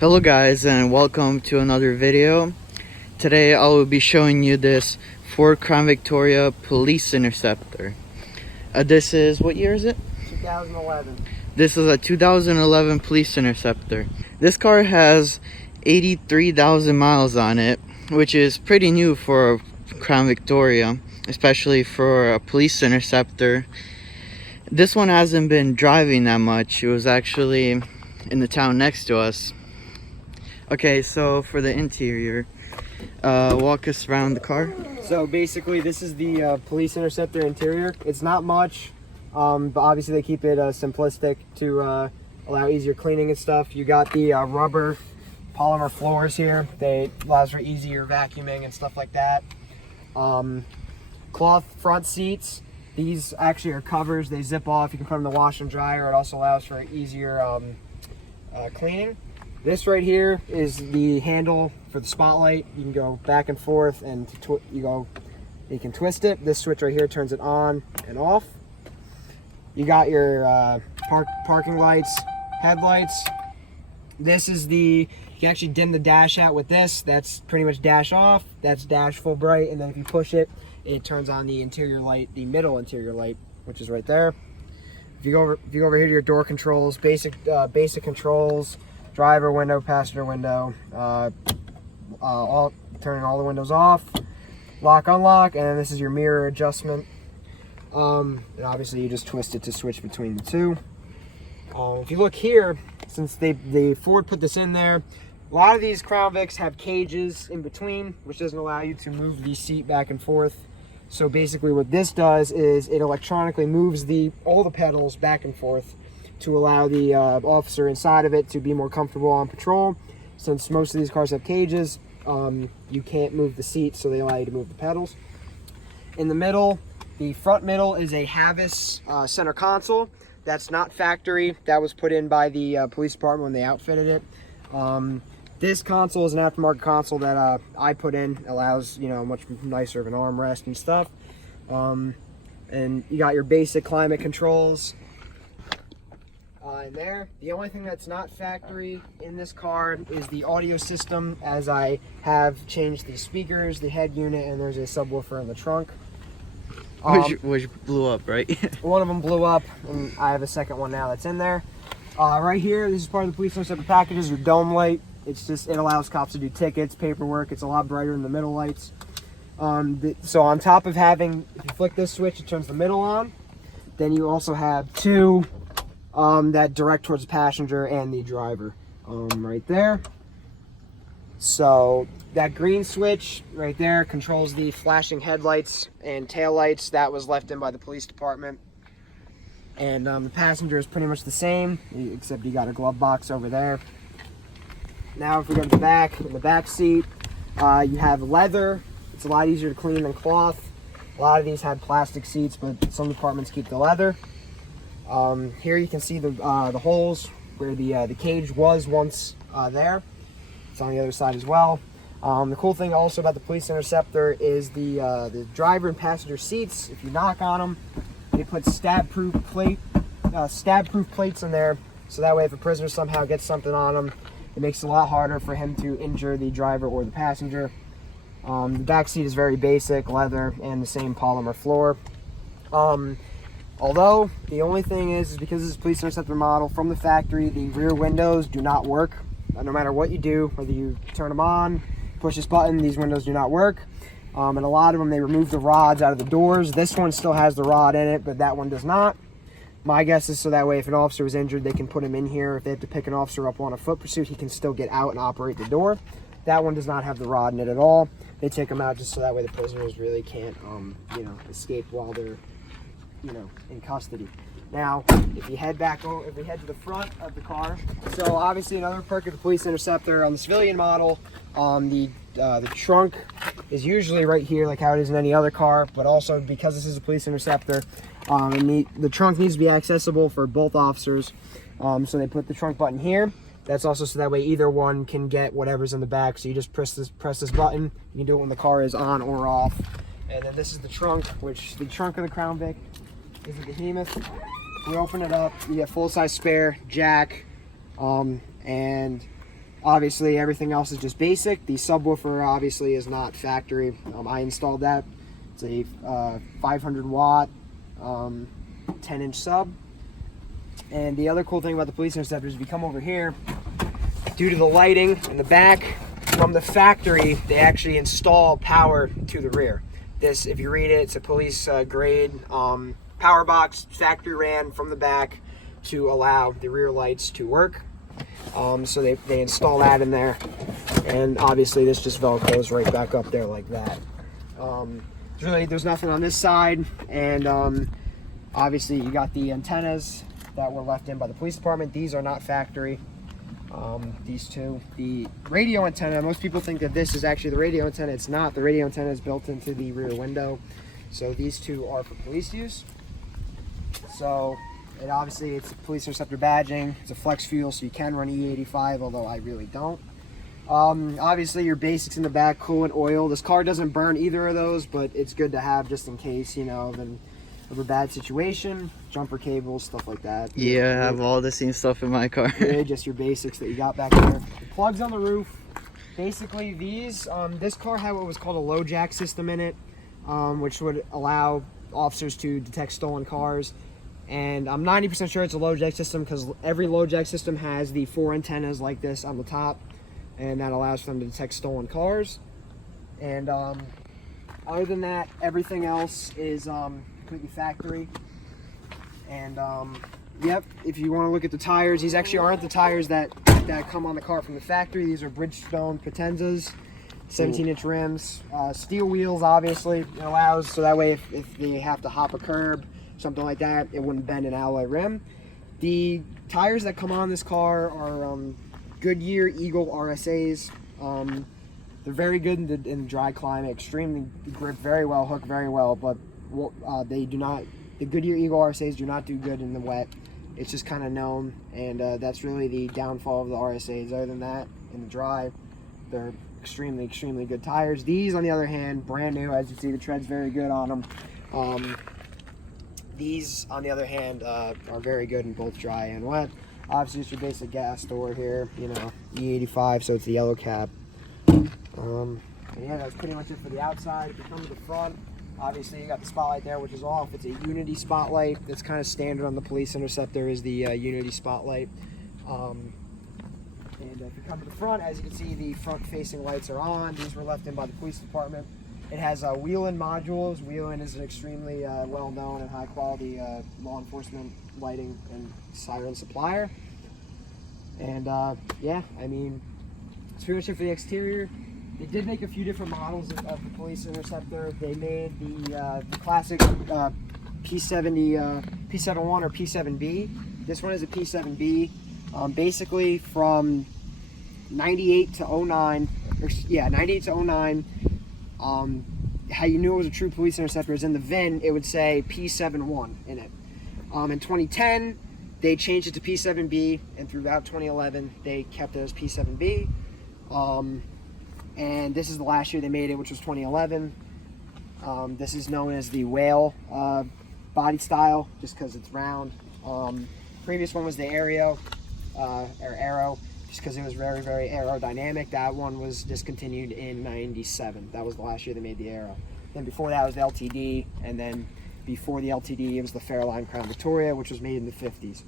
Hello guys, and welcome to another video. Today I will be showing you this Ford Crown Victoria Police Interceptor. This is, what year is it? 2011. This is a 2011 Police Interceptor. This car has 83,000 miles on it, which is pretty new for a Crown Victoria, especially for a Police Interceptor. This one hasn't been driving that much. It was actually in the town next to us. Okay, so for the interior, walk us around the car. So basically this is the Police Interceptor interior. It's not much, but obviously they keep it simplistic to allow easier cleaning and stuff. You got the rubber polymer floors here. They allows for easier vacuuming and stuff like that. Cloth front seats. These actually are covers. They zip off. You can put them in the washer and dryer. It also allows for easier cleaning. This right here is the handle for the spotlight. You can go back and forth, and you can twist it. This switch right here turns it on and off. You got your parking lights, headlights. This is you can actually dim the dash out with this. That's pretty much dash off. That's dash full bright, and then if you push it, it turns on the interior light, the middle interior light, which is right there. If you go over here to your door controls, basic controls, driver window, passenger window, turning all the windows off, lock, unlock, and then this is your mirror adjustment. And obviously you just twist it to switch between the two. If you look here, since the Ford put this in there, a lot of these Crown Vics have cages in between, which doesn't allow you to move the seat back and forth. So basically what this does is it electronically moves all the pedals back and forth to allow the officer inside of it to be more comfortable on patrol. Since most of these cars have cages, you can't move the seat, so they allow you to move the pedals. In the middle, the front middle is a Havas center console. That's not factory. That was put in by the police department when they outfitted it. This console is an aftermarket console that I put in. Allows, much nicer of an armrest and stuff. And you got your basic climate controls in there. The only thing that's not factory in this car is the audio system, as I have changed the speakers, the head unit, and there's a subwoofer in the trunk. Which blew up, right? One of them blew up, and I have a second one now that's in there. Right here, this is part of the Police Interceptor package, is your dome light. It allows cops to do tickets, paperwork. It's a lot brighter than the middle lights. So on top of having, if you flick this switch, it turns the middle on. Then you also have two that direct towards the passenger and the driver right there. So that green switch right there controls the flashing headlights and taillights. That was left in by the police department. And the passenger is pretty much the same, except you got a glove box over there. Now if we go to the back, in the back seat, you have leather. It's a lot easier to clean than cloth. A lot of these had plastic seats, but some departments keep the leather. Here you can see the holes where the cage was once there. It's on the other side as well. The cool thing also about the Police Interceptor is the driver and passenger seats. If you knock on them, they put stab-proof plates in there, so that way if a prisoner somehow gets something on him, it makes it a lot harder for him to injure the driver or the passenger. The back seat is very basic, leather, and the same polymer floor. Although, the only thing is because this is a Police Interceptor model from the factory, the rear windows do not work. No matter what you do, whether you turn them on, push this button, these windows do not work. And a lot of them, they remove the rods out of the doors. This one still has the rod in it, but that one does not. My guess is so that way if an officer was injured, they can put him in here. If they have to pick an officer up on a foot pursuit, he can still get out and operate the door. That one does not have the rod in it at all. They take them out just so that way the prisoners really can't, escape while they're, in custody. Now, if we head to the front of the car, so obviously another perk of the Police Interceptor on the civilian model, the trunk is usually right here, like how it is in any other car, but also because this is a Police Interceptor, the trunk needs to be accessible for both officers. So they put the trunk button here. That's also so that way either one can get whatever's in the back. So you just press this button. You can do it when the car is on or off. And then this is the trunk, which the trunk of the Crown Vic is a behemoth. We open it up, you get full-size spare, jack, and Obviously, everything else is just basic. The subwoofer obviously is not factory. I installed that. It's a 500 watt 10-inch sub. And the other cool thing about the police interceptor is if you come over here, due to the lighting in the back, from the factory, they actually install power to the rear. This, if you read it, it's a police grade power box, factory ran from the back to allow the rear lights to work. So they install that in there, and obviously this just velcros right back up there like that. There's nothing on this side, and obviously you got the antennas that were left in by the police department. These are not factory. These two, the radio antenna, most people think that this is actually the radio antenna. It's not. The radio antenna is built into the rear window. So these two are for police use. So and obviously it's police interceptor badging. It's a flex fuel, so you can run E85, although I really don't. Obviously your basics in the back, coolant, oil. This car doesn't burn either of those, but it's good to have just in case, you know, of a bad situation. Jumper cables, stuff like that. Yeah, I have all the same stuff in my car. Yeah, just your basics that you got back there. The plugs on the roof. Basically these, this car had what was called a low jack system in it, which would allow officers to detect stolen cars. And I'm 90% sure it's a low jack system because every low jack system has the 4 antennas like this on the top, and that allows for them to detect stolen cars. And other than that, everything else is completely factory. And yep, if you want to look at the tires, these actually aren't the tires that come on the car from the factory. These are Bridgestone Potenzas, 17-inch rims, steel wheels. Obviously, it allows so that way if they have to hop a curb, something like that, it wouldn't bend an alloy rim. The tires that come on this car are Goodyear Eagle RSAs. They're very good in dry climate, extremely grip very well, hook very well, but they do not. The Goodyear Eagle RSAs do not do good in the wet. It's just kind of known, and that's really the downfall of the RSAs. Other than that, in the dry, they're extremely, extremely good tires. These, on the other hand, brand new. As you see, the tread's very good on them. These, on the other hand, are very good in both dry and wet. Obviously, it's your basic gas door here, you know, E85, so it's the yellow cap. And yeah, that's pretty much it for the outside. If you come to the front, obviously you got the spotlight there, which is off. It's a Unity spotlight. That's kind of standard on the police interceptor, is the Unity spotlight. And if you come to the front, as you can see, the front-facing lights are on. These were left in by the police department. It has Whelen modules. Whelen is an extremely well-known and high-quality law enforcement lighting and siren supplier. And yeah, I mean, it's pretty much it for the exterior. They did make a few different models of the police interceptor. They made the classic P70, P71 or P7B. This one is a P7B. Basically, from 98 to 09, 98 to 09. How you knew it was a true police interceptor is in the VIN, it would say P71 in it. In 2010, they changed it to P7B, and throughout 2011, they kept it as P7B. And this is the last year they made it, which was 2011. This is known as the whale body style, just because it's round. Previous one was the Aero, just because it was very, very aerodynamic. That one was discontinued in 97. That was the last year they made the Aero. Then before that was the LTD, and then before the LTD it was the Fairline Crown Victoria, which was made in the 50s.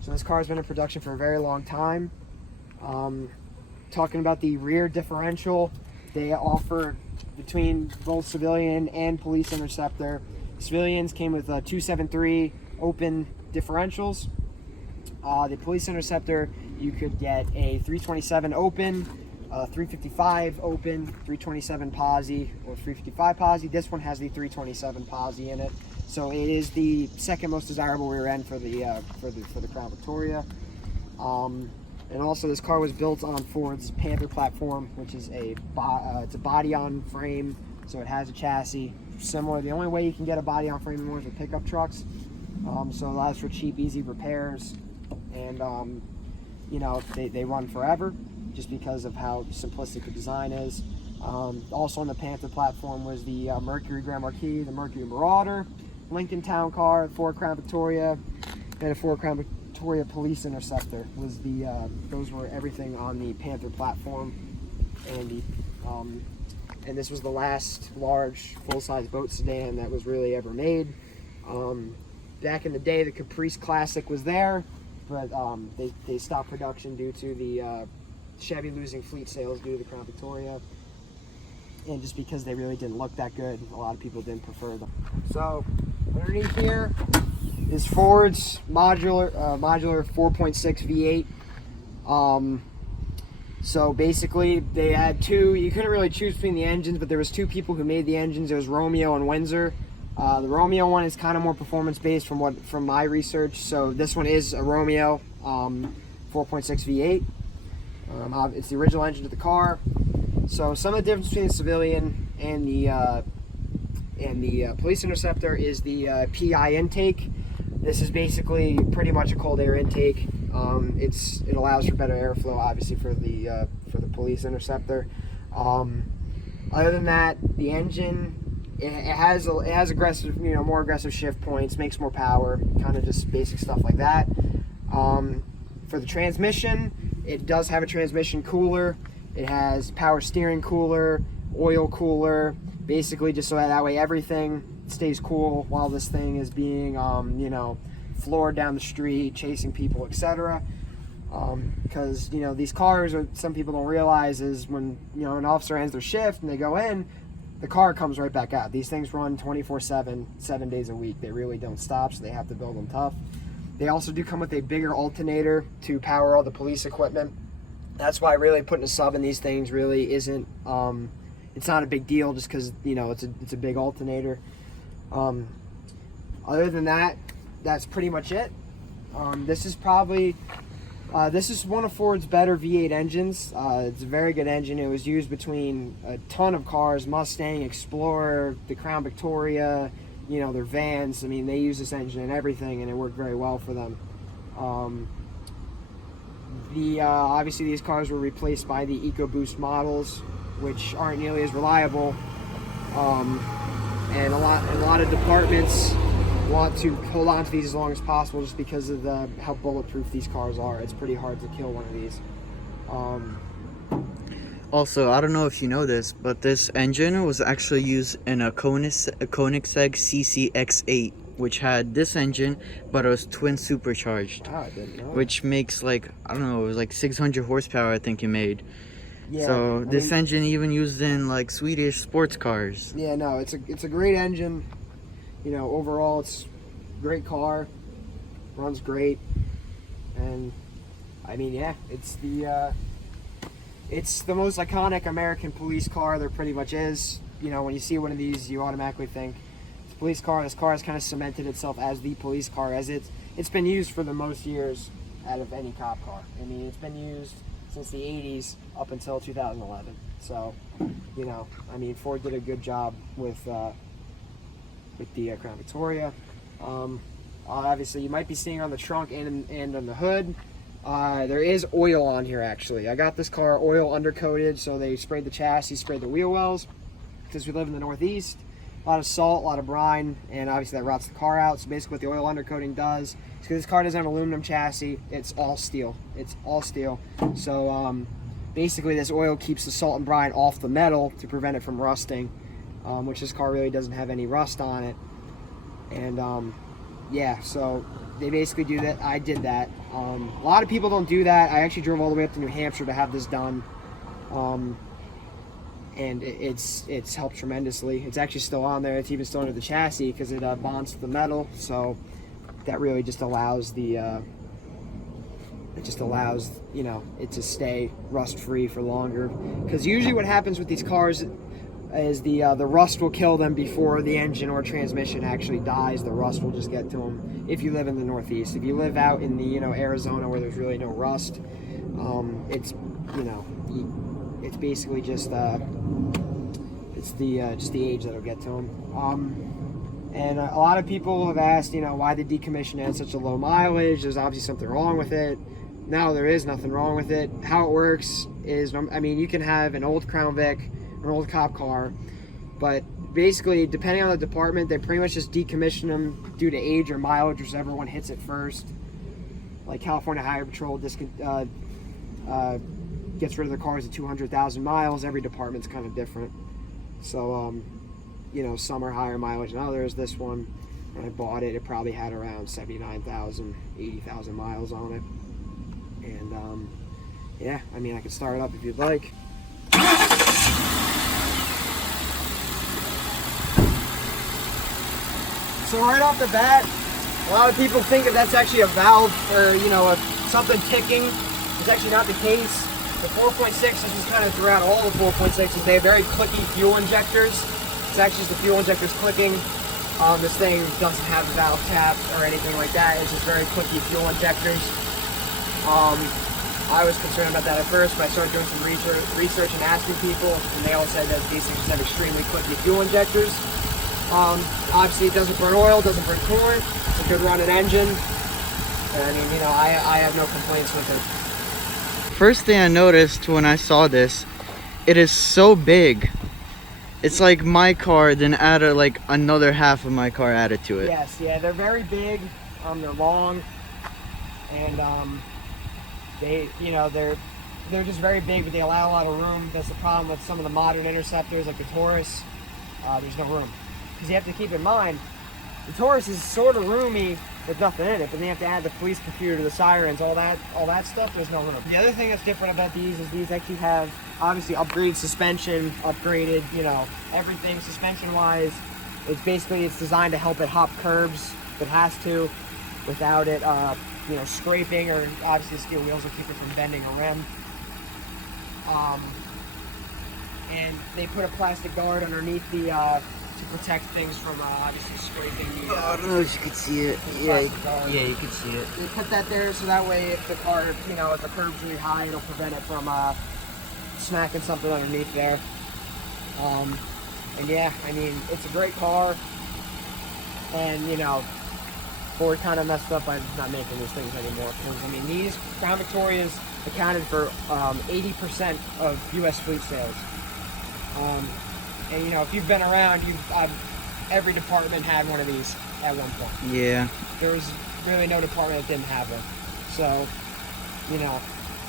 So this car has been in production for a very long time. Talking about the rear differential, they offer between both civilian and police interceptor. Civilians came with 273 open differentials. The police interceptor, you could get a 327 open, 355 open, 327 posi, or 355 posi. This one has the 327 posi in it, so it is the second most desirable rear end for the Crown Victoria. And also, this car was built on Ford's Panther platform, which is it's a body-on frame, so it has a chassis similar. The only way you can get a body-on frame anymore is with pickup trucks, so it allows for cheap, easy repairs. And you know, they run forever just because of how simplistic the design is. Also on the Panther platform was the Mercury Grand Marquis, the Mercury Marauder, Lincoln Town Car, Ford Crown Victoria, and a Ford Crown Victoria Police Interceptor. Was the those were everything on the Panther platform, and this was the last large full-size boat sedan that was really ever made. Back in the day, the Caprice Classic was there, but they stopped production due to the Chevy losing fleet sales due to the Crown Victoria, and just because they really didn't look that good, a lot of people didn't prefer them. So underneath here is Ford's modular 4.6 V8. So basically, they had two. You couldn't really choose between the engines, but there was two people who made the engines. It was Romeo and Windsor. The Romeo one is kind of more performance-based from my research. So this one is a Romeo 4.6 V8. It's the original engine of the car. So some of the difference between the civilian and the police interceptor is the PI intake. This is basically pretty much a cold air intake. It allows for better airflow, obviously, for the police interceptor. Other than that, the engine it has aggressive, more aggressive shift points, makes more power, kind of just basic stuff like that. For the transmission, it does have a transmission cooler. It has power steering cooler, oil cooler, basically just so that way everything stays cool while this thing is being, floored down the street, chasing people, etc. Because, these cars, some people don't realize, is when, an officer ends their shift and they go in, the car comes right back out. These things run 24/7, 7 days a week. They really don't stop, so they have to build them tough. They also do come with a bigger alternator to power all the police equipment. That's why really putting a sub in these things really isn't, it's not a big deal just because, it's a big alternator. Other than that, that's pretty much it. This is one of Ford's better V8 engines. It's a very good engine. It was used between a ton of cars, Mustang, Explorer, the Crown Victoria, their vans. I mean, they use this engine in everything, and it worked very well for them. Obviously these cars were replaced by the EcoBoost models, which aren't nearly as reliable, and a lot of departments want to hold on to these as long as possible just because of how bulletproof these cars are. It's pretty hard to kill one of these. Also, I don't know if you know this, but this engine was actually used in a Koenigsegg CCX8, which had this engine, but it was twin supercharged. Oh, I didn't know. Which makes it was like 600 horsepower, I think it made. Yeah, so this engine even used in Swedish sports cars. Yeah, no, it's a great engine. Overall it's a great car, runs great, and I mean, yeah, it's the most iconic American police car there pretty much is. When you see one of these, you automatically think it's a police car. This car has kind of cemented itself as the police car, as it's been used for the most years out of any cop car. I mean, it's been used since the 80s up until 2011. So, Ford did a good job with the Crown Victoria. Obviously, you might be seeing on the trunk and on the hood. There is oil on here, actually. I got this car oil undercoated, so they sprayed the chassis, sprayed the wheel wells, because we live in the Northeast. A lot of salt, a lot of brine, and obviously that rots the car out. So basically what the oil undercoating does, because this car doesn't have an aluminum chassis, it's all steel. It's all steel. So basically this oil keeps the salt and brine off the metal to prevent it from rusting, which this car really doesn't have any rust on it. And yeah, so they basically do that. I did that. A lot of people don't do that. I actually drove all the way up to New Hampshire to have this done. And it's helped tremendously. It's actually still on there. It's even still under the chassis because it bonds to the metal. So that really just allows it to stay rust free for longer. Because usually what happens with these cars is the rust will kill them before the engine or transmission actually dies. The rust will just get to them if you live in the Northeast. If you live out in the Arizona where there's really no rust, it's it's basically just it's the age that'll get to them. And a lot of people have asked, why the decommission at such a low mileage. There's obviously something wrong with it. No, there is nothing wrong with it. How it works is, you can have an old Crown Vic, an old cop car, but basically, depending on the department, they pretty much just decommission them due to age or mileage, whichever one hits it first. like California Highway Patrol gets rid of their cars at 200,000 miles. Every department's kind of different. So, you know, some are higher mileage than others. This one, when I bought it, it probably had around 79,000, 80,000 miles on it. And, yeah, I mean, I can start it up if you'd like. So right off the bat, a lot of people think that that's actually a valve or, you know, something ticking. It's actually not the case. The 4.6, this is kind of throughout all the 4.6s, they have very clicky fuel injectors. It's actually just the fuel injectors clicking. This thing doesn't have a valve tap or anything like that. It's just very clicky fuel injectors. I was concerned about that at first, but I started doing some research and asking people, and they all said that these things just have extremely clicky fuel injectors. Obviously it doesn't burn oil, doesn't burn coolant. It's a good running engine. And I mean, you know, I have no complaints with it. First thing I noticed when I saw this, it is so big. It's like my car, then add like another half of my car added to it. Yes, yeah, they're very big. They're long, and they, you know, they're just very big, but they allow a lot of room. That's the problem with some of the modern Interceptors, like the Taurus. There's no room, because you have to keep in mind, the Taurus is sort of roomy with nothing in it, but then you have to add the police computer, the sirens, all that stuff. There's no room. The other thing that's different about these is these actually have obviously upgraded suspension, upgraded, you know, everything suspension-wise. It's designed to help it hop curbs if it has to, without it, you know, scraping, or obviously the steel wheels will keep it from bending a rim. And they put a plastic guard underneath the to protect things from obviously scraping the. I don't know if you could see it. Yeah, you could see it. They put that there so that way if the car, you know, if the curb's really high, it'll prevent it from smacking something underneath there. And yeah, I mean, it's a great car. And you know, Ford kind of messed up by not making these things anymore. Because I mean, these Crown Victorias accounted for 80% of U.S. fleet sales. And you know, if you've been around, every department had one of these at one point. Yeah. There was really no department that didn't have one. So, you know,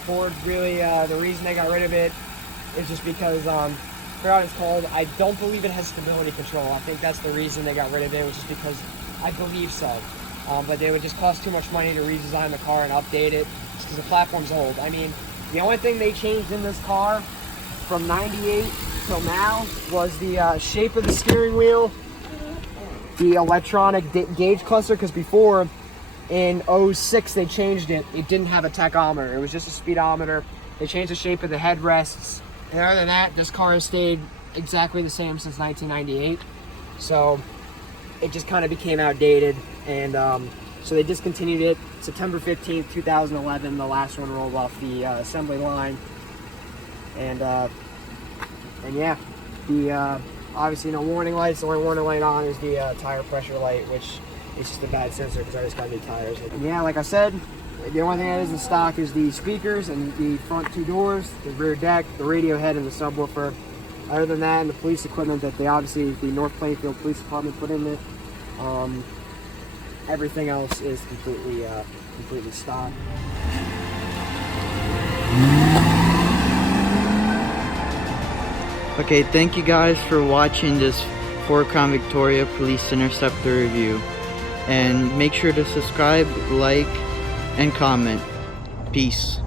Ford really, the reason they got rid of it is just because, I forgot what it's called. I don't believe it has stability control. I think that's the reason they got rid of it, was just because, I believe so. But they would just cost too much money to redesign the car and update it, just because the platform's old. I mean, the only thing they changed in this car from 98 till now was the shape of the steering wheel, the electronic gauge cluster, because before in 06 they changed it. It didn't have a tachometer, it was just a speedometer. They changed the shape of the headrests, and other than that, this car has stayed exactly the same since 1998. So it just kind of became outdated, and so they discontinued it September 15th 2011. The last one rolled off the assembly line. And yeah, the obviously no warning lights. The only warning light on is the tire pressure light, which is just a bad sensor because I just got new tires. And yeah, like I said, the only thing that is in stock is the speakers and the front two doors, the rear deck, the radio head, and the subwoofer. Other than that, and the police equipment that they obviously, the North Plainfield Police Department put in it, everything else is completely stock. Okay, thank you guys for watching this Ford Crown Victoria Police Interceptor review. And make sure to subscribe, like, and comment. Peace.